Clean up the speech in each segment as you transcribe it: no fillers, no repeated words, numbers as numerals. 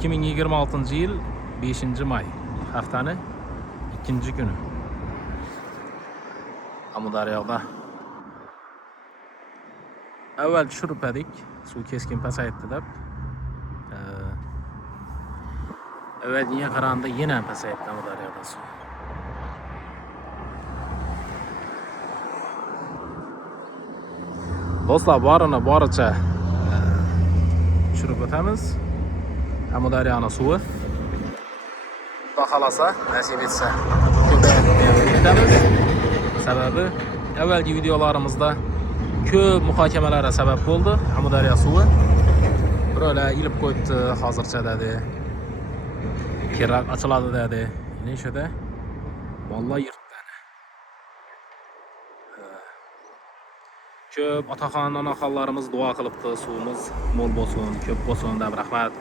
2026 yıl 5 may. Haftanın ikinci günü. Amudaryo'da. Evvel tushirib edik, suv keskin pasayibdi deb. Evvelgiga qaraganda yana pasayibdi Amudaryo'da suv. Do'stlar, boricha tushirib o'tamiz. Amudaryoning suvi. Xudo xolasa, nasib etsa ko'paytiramiz. Sababi avvalgi videolarimizda ko'p muhokamalarga sabab bo'ldi. Amudaryo suvi birolar ilib qo'yibdi, hozircha dedi. Kerak ochiladi dedi. Nechada? Vallahi yirtdi. Ko'p otaxon, onaxonlarimiz duo qilibdi, suvimiz mo'l bo'lsin, ko'p bo'lsin deb rahmat.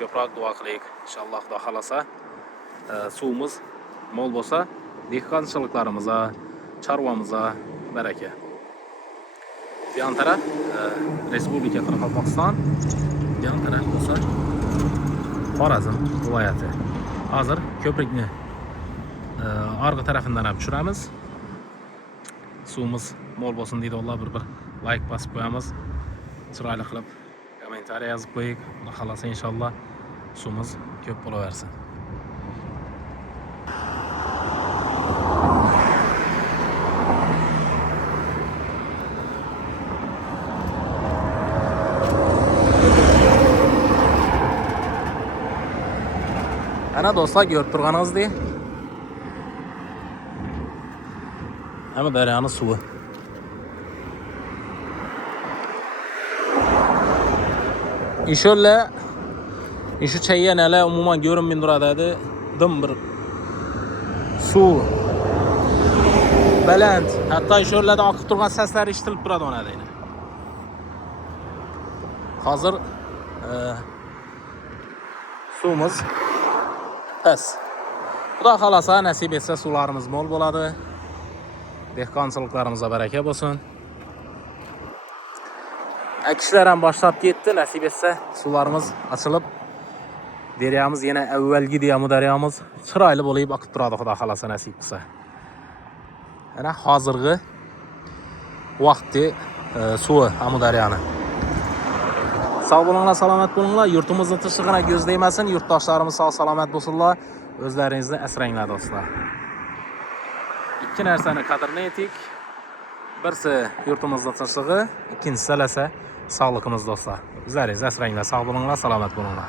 Ko'proq duo qiling. Inshaalloh Xudo xolasa suvimiz mo'l bo'lsa, dehqonchiliklarimizni, chorvamizga baraka. Bu yan taraf Respublika Qoraqalpog'iston, bu yan taraf bo'lsa Xorazm viloyati. Hozir ko'prikni orqa tarafidan ham tushiramiz. Suvimiz mo'l bo'lsin deydi Alloh, bir like bosib qo'yamiz. Chiroyli qilib kommentariy yozib qo'ying. Xudo xolasa inshaalloh suvimiz ko'p bo'laversin. Ana do'stlar, ko'rib turganingizdek, Amudaryoning suvi. İnşallah şu chayanalar umuman görünmey duradi. Dim bir suv baland, hatto ishorlarda oqib turgan seslar eshitilib turadi ona deydi. Hozir suvimiz pes. Xudo xolasa nasib etsa suvlarimiz mo'l bo'ladi. Dehqonchiliklarimiizga baraka bo'lsin. Akishlar ham boshlab ketdi, nasib etsa suvlarimiz ochilib, deryamiz yana avvalgidek Amudaryomiz chiroyli bo'lib oqib turadi, Xudo xolasa nasib qilsa. Ana hozirgi vaqtda suvi Amudaryoni. Sog' bo'linglar, salomat bo'linglar. Yurtimizning tinchligini ko'z deymasin, yurtdoshlarimiz sog' salomat bo'lsinlar. O'zlaringizni asranglar do'stlar. Ikki narsani qadrini etik. Birsi yurtimizning tinchligi, ikkinchisi esa sog'ligimiz do'stlar. O'zlaringizni asranglar, sog' bo'linglar, salomat bo'linglar.